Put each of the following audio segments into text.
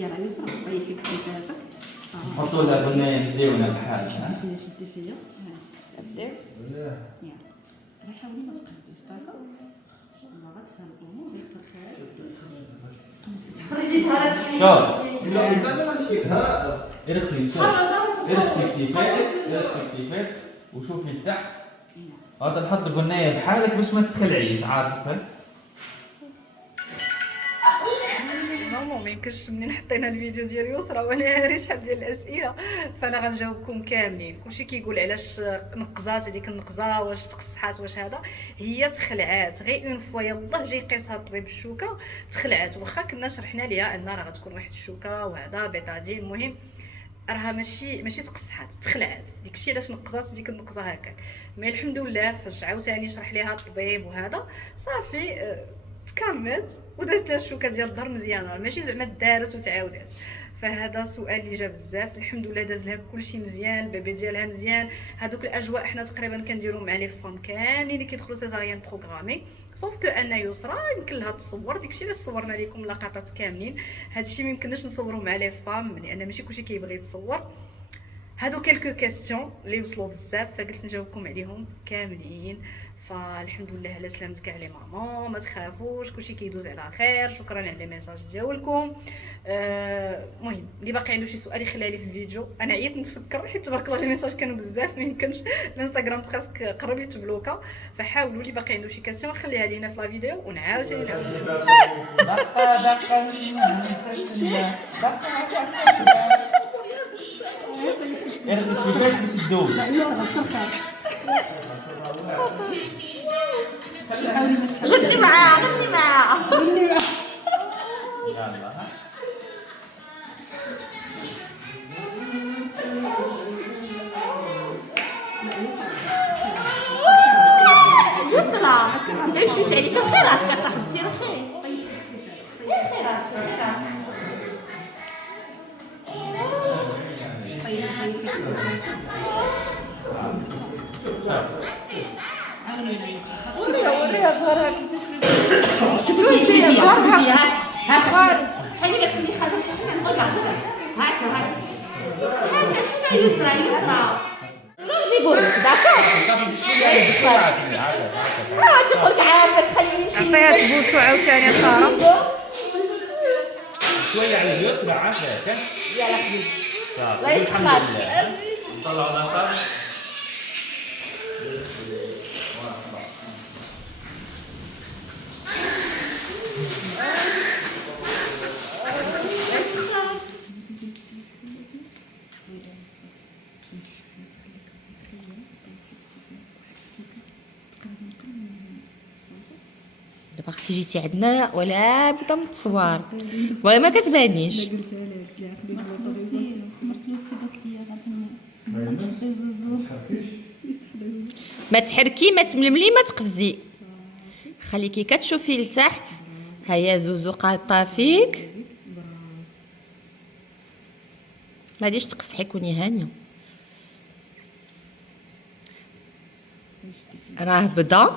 يلا يسرا طيبي كتيفاتك نحطوا لها بنيه مزيونه بحال شدي فيا ابداو يلا حاولي ما تقصيش داكا ما غتسهل الامور ديك الخير خرجي ظهرك شوف ارخي كيفات وشوفي لتحت هذا نحط البنيه بحالك باش ما تخلعيش عارفه. نورمال ما يمكنش منين حطينا الفيديو ديال يسرا وانا هاري شحال ديال الاسئله، فانا غنجاوبكم كاملين. كلشي كيقول علاش نقزات هذيك النقزه، واش تقصحات، واش هذا، هي تخلعات غير اون فوا يلاه جاي يقيسها الطبيب بالشوكه تخلعات. واخا كنا شرحنا ليها ان راه غتكون واحد الشوكه وهذا بيتادين، المهم راها ماشي تقصحات تخلعات. داكشي علاش نقزات ديك النقزه هكاك. مي الحمد لله فاش عاوتاني شرح ليها الطبيب وهذا صافي تكالمت ودازت لها الشوكه ديال الظهر مزيانه، ماشي زعما دارت وتعاودات. فهذا سؤال اللي جا بزاف. الحمد لله داز لها كلشي مزيان، البيبي ديالها مزيان. هذوك الاجواء حنا تقريبا كنديروا مع لي فام كاملين اللي كيدخلوا سيزاريان بروغرامي، صوف كو ان يسرا يمكن لها تصور داكشي اللي صورنا لكم لقطات كاملين. هادشي ما يمكنناش نصوروا مع لي فام لان ماشي كلشي كيبغي يتصور. هادو كيلكو كاستيون اللي وصلوا بزاف فقلت نجاوبكم عليهم كاملين. فالحمد لله على سلامتك على ماما، ما تخافوش كلشي كيدوز على خير. شكرا على لي ميساج ديالكم. المهم اللي باقي عنده شي سؤال يخليها لي في الفيديو. انا عييت نتفكر حيت تبارك الله لي ميساج كانوا بزاف ما يمكنش الانستغرام بريسك قرب يتبلوكا. فحاولوا اللي باقي عنده شي كاستيون خليها لينا في لا فيديو ونعاود ثاني نعاود ارخي كيفات باش تدوب. غني معاه يلا يسرا ما يمشيش عليك الخير راسك صاحبتي الخير خير راسك وريها ظهرها كيفاش شوفي ظهرها هاكا بحال اللي كتخلي خاطرك هاكا شوفي يسرا لا نجيبو لك داكوغ تيقول لك عافاك خليني عطيها بوسو عاوتاني ساره شويه على اليسرى عافاك. يلا حبيبي صافي الحمد لله. نطلعوا على صافي. دابا اختي جيتي عندنا ولا بدا من التصوير ولا ما كتبانيش. ما تحركي ما تململي ما تقفزي، خليكي كتشوفي لتحت. هيا زوزو قاطه فيك، ما غاديش تقصحي كوني هانيه. راه بدا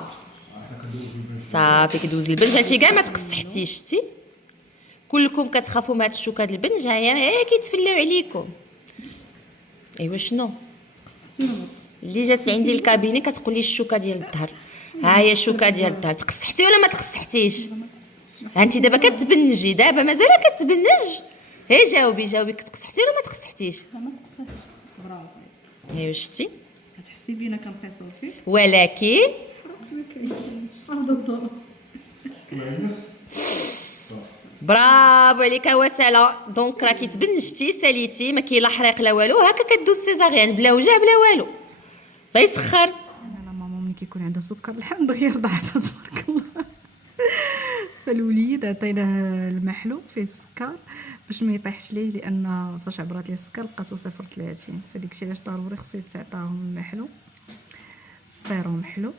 صافي كدوز البنج. هادشي كاع ما تقصحتيش شتي. كلكم كتخافوا من هاد الشوكه ديال البنج، هي كيتفلاو عليكم. ايوا شنو اللي جات عندي الكابيني كتقول لي الشوكه ديال الظهر، ها هي الشوكه ديال الظهر. تقصحتي ولا ما تقصحتيش؟ انت دابا كتبنجي، دابا مازال كتبنج. هي جاوبي كتقصحتي ولا ما تقصحتيش؟ لا ما تقصحش. برافو ايوا شتي. كتحسي بينا كنقيسو فيك ولكن برافو عليك وساله. دونك راكي تبنجتي ساليتي، ما كاين لا حريق لا والو، هكا كدوز سيزاريان بلا وجع بلا والو. الله يسخر. انا ماما ملي كيكون عندها سكر الحمد غير ضعتها تبارك الله. فالوليد عطيناه المحلو فيه السكر باش ما يطيحش ليه، لان فاش عبرات ليه السكر لقاتو 0.30، فداك الشيء علاش ضروري خصو يتعطاهم المحلو السيروم حلو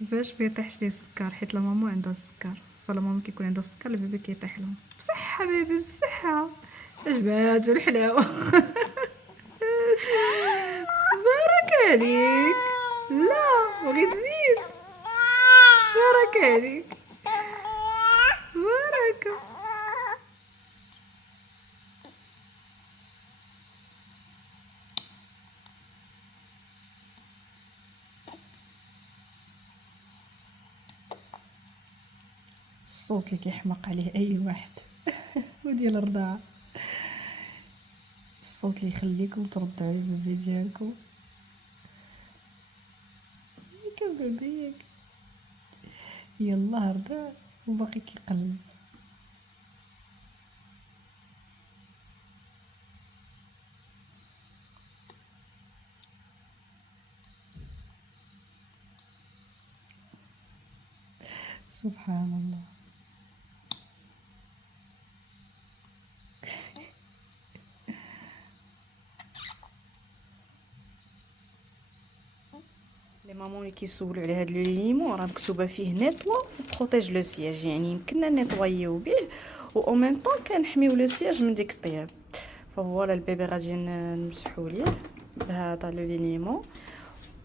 باش ما يطيحش ليه السكر، حيت لا ماما عندها السكر. فلا ماما كيكون عندها السكر البيبي كيطيح لهم. بصحه بيبي بصحه، اجبات والحلاوه. بارك عليك. لا بغيت تزيد. بارك عليك. بارك. الصوت اللي كيحمق عليه اي واحد وديال الرضاعه، الصوت اللي يخليكم تردوا على البيبي ديالكم. ياك بيبي ياك، يلا رضع وباقي كيقلب. سبحان الله. لي مامون اللي كيسولوا على هاد لو ليمون راه مكتوبه فيه نيتوا بروتيج لو سياج، يعني يمكننا نيطوايو به و او ميم طون كنحميو لو سياج من ديك الطياب. فوالا البيبي غادي نمسحوا ليه بهذا لو ليمون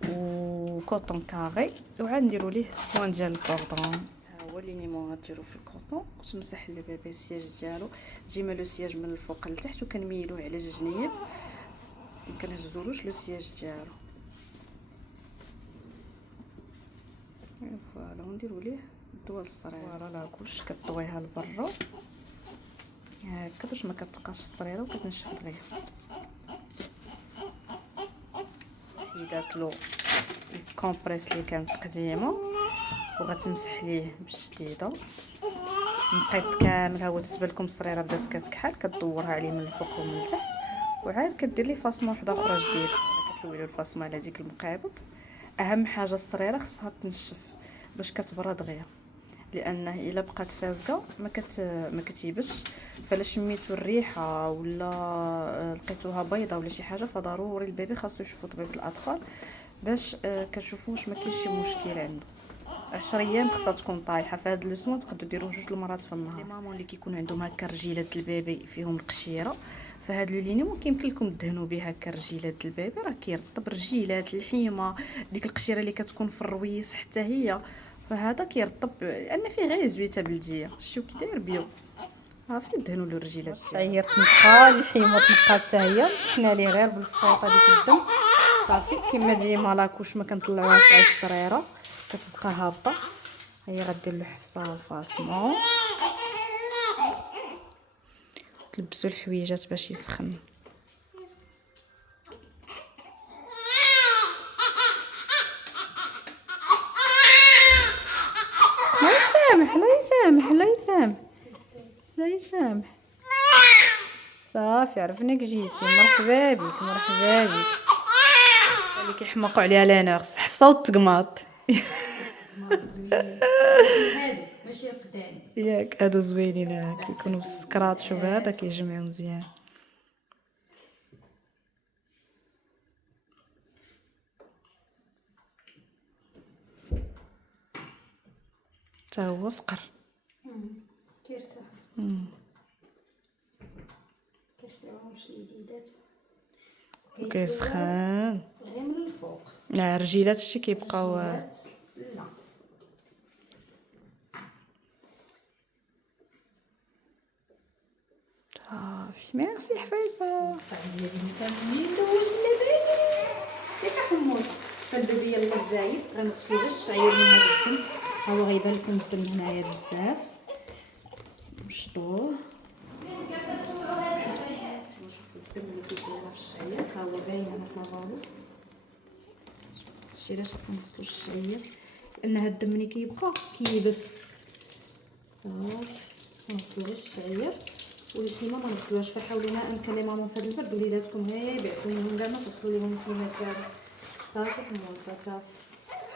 و كوطون كاري، وعاد نديروا ليه السوان ديال الكوردون. ها هو ليمون غديروا في الكوطون وتمسح للبيبي السياج ديالو. ديما لو سياج من الفوق لتحت وكنميلوه على الجنيب، مكنهزولوش لو سياج ديالو. فوالا ونديروا ليه الضوء الصغيره. فوالا لاكوش كطويها لبرا هكا باش ما كتبقاش صغيره وكتنشف دغيا. حيدات له الكومبريس اللي كانت قديمه وغتمسح ليه بالشديده. نقيض كامل ها هو تتبان لكم الصريره بدات كتكحل، كدورها عليه من الفوق ومن التحت، وعاد كدير ليه فاصمه واحده اخرى جديده. كتلوي له الفاصمه على ديك المقابض. اهم حاجه الصريره خصها تنشف باش كتبرد دغيا، لانه الا بقات فازقه ما كتيبش. فلا شميتو الريحه ولا لقيتوها بيضه ولا شي حاجه فضروري البيبي خاصو يشوفوا طبيب الاطفال باش كنشوفوا واش ما كاينش شي مشكل عنده. 10 ايام خصها تكون طايحه. في هاد لسون تقدروا ديروه 2 المرات في النهار. لي مامون اللي كيكون عندهم هكا رجيلات البيبي فيهم القشيره، فهاد لو لينيمون كيمكن لكم تدهنوا به هكا رجيلات البيبي، راه كيرطب الرجيلات الحيمه ديك القشيره اللي كتكون في الرويس حتى هي، فهذا كيرطب لان فيه غير زويته بلديه. شتو كي داير بيو صافي دهنوا له الرجيلات. هي تنقى الحيمه تنقى حتى هي، مسحنا ليه غير بالخيطه ديك الدم صافي. كما ديما لاكوش ما كنطلعوهاش على السريره كتبقى هابطه. هي غدير له حفصه الفاصمون، تلبسوا الحويجات باش يسخن. لا يسامح لا يسامح لا يسامح لا يسامح. صافي عرفناك جيتي، مرحبا بك مرحبا بك. اللي كيحمقوا عليها لانوغس حفصه والتقماط ماشي قدام ياك هادو زوينين كيكونوا بالسكرات. شوف هذا كيجمعوا مزيان. حتى هو سقر كيرتاح كيخليوهمش اليديدات وكيسخن غير من الفوق. رجيلات شي كيبقاو. لا صافي ميرسي حفيفه. هذه بنت ميلو واش اللي باين ياك حمود. فالبيبي يلا الزايد غنغسلو غير الشعير من هذا الدم. ها هو غيبان لكم الدم هنايا بزاف. نشطوه نشوفوا الدم اللي كيدور في الشعير. ها هو باين هنا في لافالو. هادشي علاش خصنا نغسلو الشعير، لان هاد الدم ملي كيبقى كيبس. صافي نغسلو غير الشعير والحيمه ما نغسلوهاش. فحاولوا ما امكن لي مامون في هاد البرد وليداتكم غير بعتوهم كاع ما تغسلوا ليهم الحيمات كامل. صافي حموصه صافي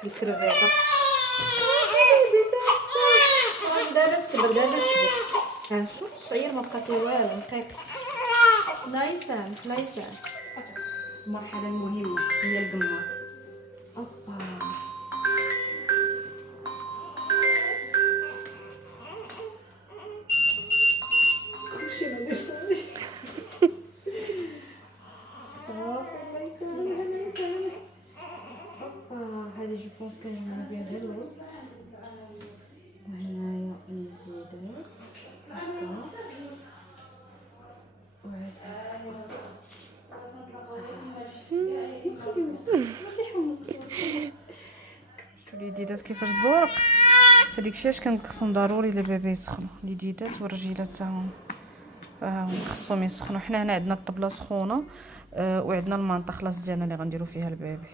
الكرفيطه دابا تكبر دابا تكبر. ها شوف الشعير ما بقى فيه والو نقيق. لا يسامح لا يسامح. المرحله المهمه هي القماط. اوبا كلشي ما يسامح. صافي الله يسامح الله يسامح. اوبا هادي جو بونس كنجمع بها غير الوسط وهنايا اليديدات هكا شوفوا اليديدات كيفاش زرق. فديك الشيء اش خصهم ضروري لي بيبي يسخنوا، اليديدات والرجيلات حتى هما خصهم يسخنوا. حنا هنا عندنا الطبله سخونه وعندنا المنطقه خلاص ديالنا اللي غنديروا فيها البيبي.